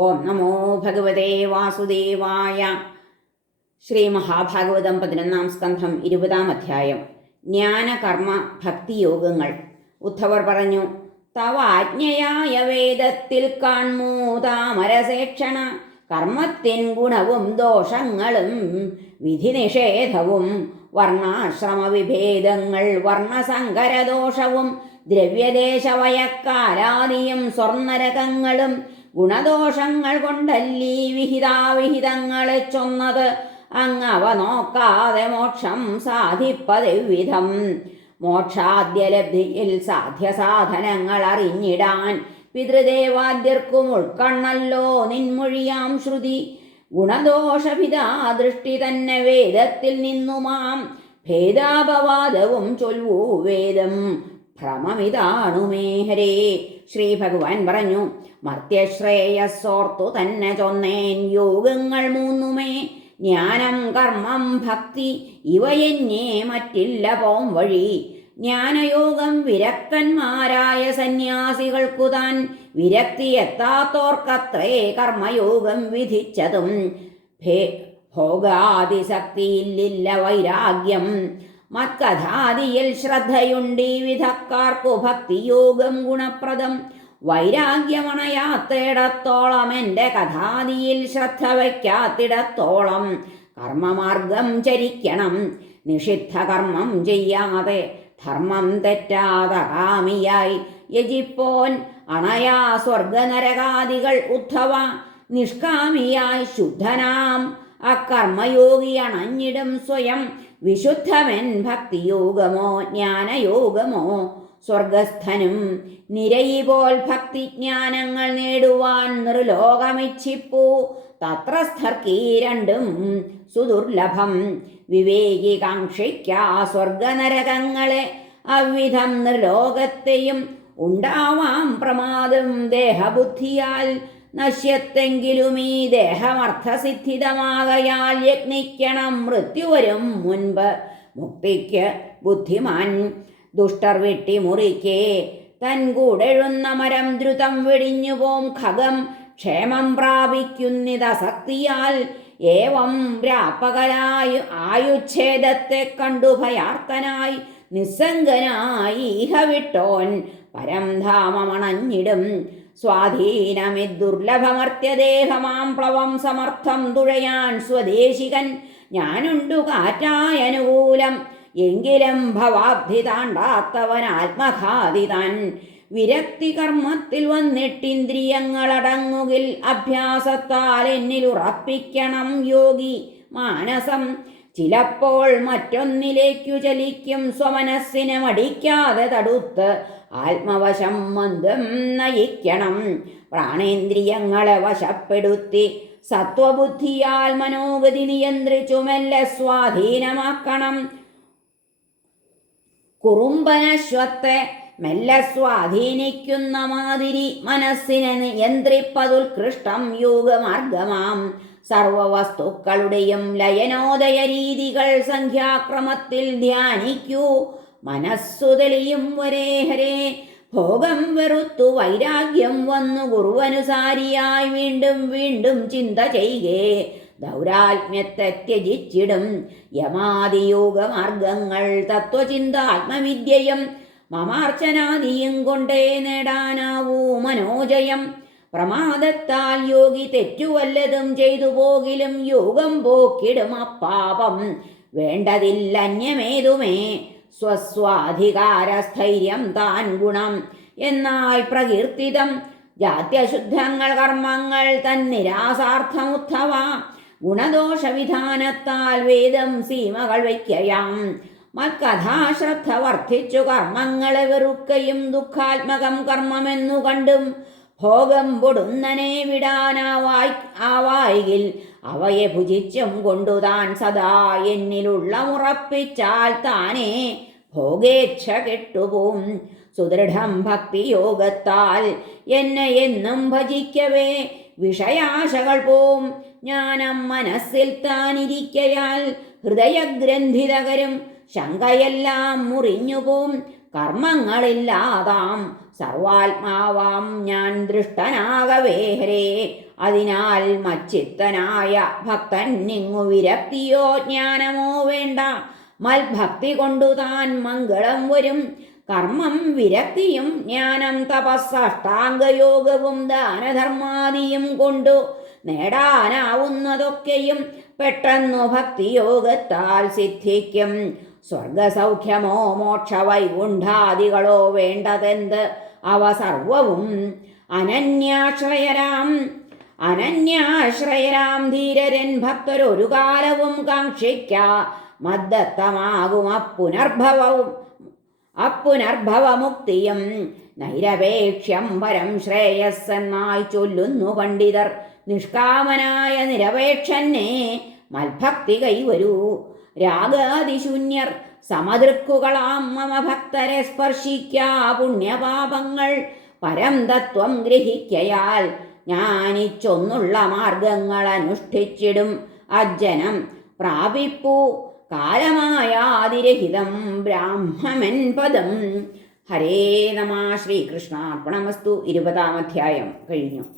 ഓം നമോ ഭഗവതേ വാസുദേവായ. ശ്രീ മഹാഭാഗവതം പതിനൊന്നാം സ്കന്ധം ഇരുപതാം അധ്യായം. ജ്ഞാനകർമ്മ ഭക്തിയോഗങ്ങൾ. ഉദ്ധവർ പറഞ്ഞു തവ ആജ്ഞയായ വേദത്തിൽ കാൺമൂ താമരസേക്ഷണ. കർമ്മത്തിൻ ഗുണവും ദോഷങ്ങളും വിധി നിഷേധവും വർണാശ്രമ വിഭേദങ്ങൾ വർണസങ്കരദോഷവും ദ്രവ്യദേശവയക്കാലാദിയും സ്വർണരകങ്ങളും ഗുണദോഷങ്ങൾ കൊണ്ടല്ലീ വിഹിതാവിഹിതങ്ങളെ ചൊന്നത്. അങ്ങവ നോക്കാതെ മോക്ഷം സാധിപ്പതെവിധം. മോക്ഷാദ്യലബ്ധിയിൽ സാധ്യസാധനങ്ങൾ അറിഞ്ഞിടാൻ പിതൃദേവാദ്യർക്കും ഉൾക്കണ്ണല്ലോ നിൻമൊഴിയാം ശ്രുതി. ഗുണദോഷഭിതാ ദൃഷ്ടി തന്നെ വേദത്തിൽ നിന്നുമാം. ഭേദാപവാദവും ചൊൽവൂ വേദം. ഭ്രമമിതാണു മേഹരേ ശ്രീ ഭഗവാൻ പറഞ്ഞു മർത്യശ്രേയസ്സോർത്തു തന്നെ ചൊന്നേൻ യോഗങ്ങൾ മൂന്നുമേ. ജ്ഞാനം കർമ്മം ഭക്തി ഇവയെന്നെ മറ്റില്ല പോം വഴി. ജ്ഞാനയോഗം വിരക്തന്മാരായ സന്യാസികൾക്കു താൻ വിരക്തി എത്താത്തോർക്കത്രേ കർമ്മയോഗം വിധിച്ചതും. ഭോഗാതിശക്തിയില്ലില്ല വൈരാഗ്യം. മത്കഥാദിയിൽ ശ്രദ്ധയുണ്ട് വിധക്കാർക്കു ഭക്തിയോഗം ഗുണപ്രദം. വൈരാഗ്യമണയാത്തിടത്തോളം എന്റെ കഥാദിയിൽ ശ്രദ്ധ വയ്ക്കാത്തിടത്തോളം കർമ്മമാർഗം ചരിക്കണം. നിഷിദ്ധ കർമ്മം ചെയ്യാതെ ധർമ്മം തെറ്റാതെ കാമിയായി യജിപ്പോൻ അണയാ സ്വർഗനരകാദികൾ ഉദ്ധവ നിഷ്കാമിയായി ശുദ്ധനാം. അക്കർമ്മയോഗി അണഞ്ഞിടും സ്വയം. വിശുദ്ധമെൻ ഭക്തിയോഗമോ ജ്ഞാനയോഗമോ? സ്വർഗസ്ഥനും നിരയിപോൽ ഭക്തിജ്ഞാനങ്ങൾ നേടുവാൻ നിർലോകമിച്ഛിപ്പൂ. തത്രസ്ഥർക്കീ രണ്ടും സുദുർലഭം. വിവേകി കാക്ഷിക്കാ സ്വർഗനരകങ്ങളെ. അവിധം നിർലോകത്തെയും ഉണ്ടാവാം പ്രമാദം ദേഹബുദ്ധിയാൽ. നശ്യത്തെങ്കിലും ഈ ദേഹമർത്ഥസിദ്ധിതമാകയാൽ യജ്ഞിക്കണം. മൃത്യുവരും മുൻപ് മുക്തിക്ക് ബുദ്ധിമാൻ ദുഷ്ടർ വെട്ടി മുറിക്കേ തൻ കൂടെഴുന്ന മരം ദ്രുതം വെടിഞ്ഞു പോം ഖഗം ക്ഷേമം പ്രാപിക്കുന്നിതസക്തിയാൽ ഏവം വ്യാപകരായ ആയുച്ഛേദത്തെ കണ്ടു ഭയാർത്തനായി നിസ്സംഗനായി ഇഹ വിട്ടോൻ. പരംധാമമണഞ്ഞിടും സ്വാധീനമി ദുർലഭമർത്യദേഹമാം പ്ലവം സമർത്ഥം തുഴയാൻ സ്വദേശികൻ ഞാനുണ്ടു കാറ്റായനുകൂലം. എങ്കിലും ഭവാബ്ധി താണ്ടാത്തവൻ ആത്മഘാതി താൻ. വിരക്തി കർമ്മത്തിൽ വന്നിട്ടിന്ദ്രിയങ്ങളടങ്ങുകിൽ അഭ്യാസത്താൽ എന്നിൽ ഉറപ്പിക്കണം യോഗി മാനസം. ചിലപ്പോൾ മറ്റൊന്നിലേക്കു ചലിക്കും സ്വമനസ്സിനെ മടിക്കാതെ തടുത്ത് ആത്മവശം മന്ദം നയിക്കണം. പ്രാണേന്ദ്രിയങ്ങളെ വശപ്പെടുത്തി സത്വബുദ്ധിയാൽ മനോഗതി നിയന്ത്രിച്ചു മെല്ലെ സ്വാധീനമാക്കണം. കുറുമ്പനശ്വത്തെ മെല്ലെ സ്വാധീനിക്കുന്ന മാതിരി മനസ്സിനെ നിയന്ത്രിപ്പതുൽകൃഷ്ടം യോഗമാർഗമാം. സർവവസ്തുക്കളുടെയും ലയനോദയ രീതികൾ സംഖ്യാക്രമത്തിൽ ധ്യാനിക്കൂ. മനസ്സു തെളിയും വരേ ഹരേ. ഭോഗം വെറുത്തു വൈരാഗ്യം വന്നു ഗുരുവനുസാരിയായി വീണ്ടും വീണ്ടും ചിന്ത ചെയ്യേ. ദൗരാത്മ്യത്തെ ത്യജിച്ചിടും യമാതിയോഗമാർഗങ്ങൾ തത്വചിന്ത ആത്മവിദ്യയും. മമാർച്ചനാദിയും കൊണ്ടേ നേടാനാവൂ മനോജയം. പ്രമാദത്താൽ യോഗി തെറ്റുവല്ലതും ചെയ്തു പോകിലും യോഗം പോക്കിടും അപ്പാപം. വേണ്ടതില്ല അന്യമേതുമേ സ്വസ്വാധികാരസ്ഥൈര്യം താൻ ഗുണം. എന്നാൽ പ്രകീർത്തിതം ജാത്യശുദ്ധങ്ങൾ കർമ്മങ്ങൾ തൻ നിരാസാർത്ഥമുദ്ധവ. ഗുണദോഷവിധാനത്താൽ വേദം സീമകൾ വയ്ക്കയാം. മത്കഥാശ്രദ്ധ വർദ്ധിച്ചു കർമ്മങ്ങളെ വെറുക്കയും ദുഃഖാത്മകം കർമ്മമെന്നു കണ്ടും ഭോഗം പൊടുന്നനെ വിടാനാവായി ആവായിൽ അവയെ ഭുജിച്ചും കൊണ്ടുതാൻ സദാ എന്നിലുള്ള ഉറപ്പിച്ചാൽ താനേ ഭോഗേച്ഛ കെട്ടുപോം. സുദൃഢം ഭക്തിയോഗത്താൽ എന്നെ എന്നും ഭജിക്കവേ വിഷയാശകൾ പോം. ജ്ഞാനം മനസ്സിൽ താനിരിക്കയാൽ ഹൃദയഗ്രന്ഥിതകരും ശങ്കയെല്ലാം മുറിഞ്ഞുപോം. കർമ്മങ്ങളില്ലാതാം. സർവാത്മാവാം ഞാൻ ദൃഷ്ടനാകവേ ഹരേ. അതിനാൽ മച്ചിത്തനായ ഭക്തൻ നിങ്ങു വിരക്തിയോ ജ്ഞാനമോ വേണ്ട. മൽഭക്തി കൊണ്ടു താൻ മംഗളം വരും. കർമ്മം വിരക്തിയും ജ്ഞാനം തപസ്സാഷ്ടാംഗയോഗവും ദാനധർമാദിയും കൊണ്ടു നേടാനാവുന്നതൊക്കെയും പെട്ടെന്നു ഭക്തിയോഗത്താൽ സിദ്ധിക്കും. സ്വർഗസൗഖ്യമോ മോക്ഷ വൈകുണ്ഠാദികളോ വേണ്ടതെന്ത്? അവ സർവവും അനന്യാശ്രയരാം. അനന്യാശ്രയരാം ധീരരൻ ഭക്തരൊരു കാലവും കാക്ഷിക്ക മദ്ദത്തമാകും അപ്പുനർഭവവും അപ്പുനർഭവമുക്തിയും. നൈരപേക്ഷ്യം പരം ശ്രേയസ്സെന്നായി ചൊല്ലുന്നു പണ്ഡിതർ. നിഷ്കാമനായ നിരപേക്ഷനെ മൽഭക്തി കൈവരൂ രാഗാതിശൂന്യർ സമതൃക്കുകളാം മമ ഭക്തരെ സ്പർശിക്കാ പുണ്യപാപങ്ങൾ. പരം തത്വം ഗ്രഹിക്കയാൽ ഞാനിച്ചൊന്നുള്ള മാർഗങ്ങൾ അനുഷ്ഠിച്ചിടും. അജ്ജനം പ്രാപിപ്പൂ. കാലമായാതിരഹിതം ബ്രാഹ്മമൻ പദം. ഹരേ നമ ശ്രീകൃഷ്ണാർപ്പണമസ്തു. ഇരുപതാം അധ്യായം കഴിഞ്ഞു.